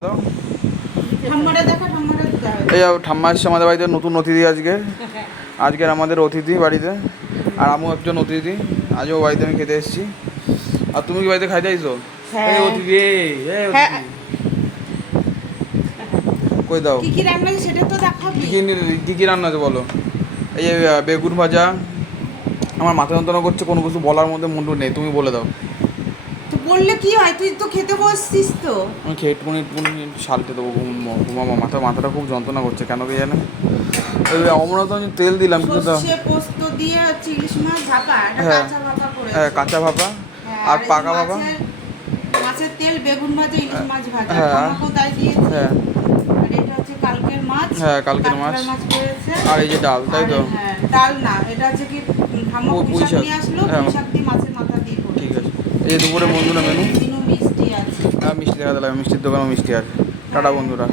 এই ঠাম্মা এসছে আমাদের বাড়িতে, নতুন অতিথি আজকের আমাদের অতিথি বাড়িতে। আর আমিও একজন অতিথি, আজও বাড়িতে আমি খেতে এসেছি। আর তুমি কি বাড়িতে খাইতে আইছো? এই অতিথি, কই দাও কি কি রান্না আছে সেটা তো দেখাবি। কি কি রান্না আছে বলো? এই যে বেগুন ভাজা। আমার মাথা যন্ত্রণা করছে, কোনো কিছু বলার মধ্যে মুন্ডু নেই, তুমি বলে দাও। তো বললে কি হয়, তুই তো খেতে বসছিস তো। আমি খেয়ে একটুখানি শালতে দেবো, ঘুমাবো। মাথাটা খুব যন্ত্রণা করছে, কেন কি জানে। ওই অমরাতে আমি তেল দিলাম কিন্তু সর্ষে পোস্ত দিয়ে হচ্ছে ইলিশ মাছ ভাপা, এটা হ্যাঁ কাঁচা ভাপা করেছে। হ্যাঁ, কাঁচা ভাপা হ্যাঁ, আর এই যে পাকা ভাপা। মাছের তেল, বেগুন ভাজা, ইলিশ মাছ ভাজা, হ্যাঁ আমাকেও তাই দিয়েছে। হ্যাঁ আর এটা হচ্ছে কালকের মাছ। হ্যাঁ, কালকের মাছ। মাছ করেছে। আর এই যে ডাল, তাই তো? হ্যাঁ, ডাল না, এটা হচ্ছে কি ঠাম্মা পুঁই শাক নিয়ে আসলো, হ্যাঁ, পুঁই শাক দিয়ে মাছের মাথা দিয়ে করেছে। ঠিক আছে। এই যে দুপুরে বন্ধুরা মেনু। মিষ্টি আছে। হ্যাঁ, মিষ্টি দেখা দিলাম, মিষ্টির দোকানও মিষ্টি আছে। টাটা বন্ধুরা।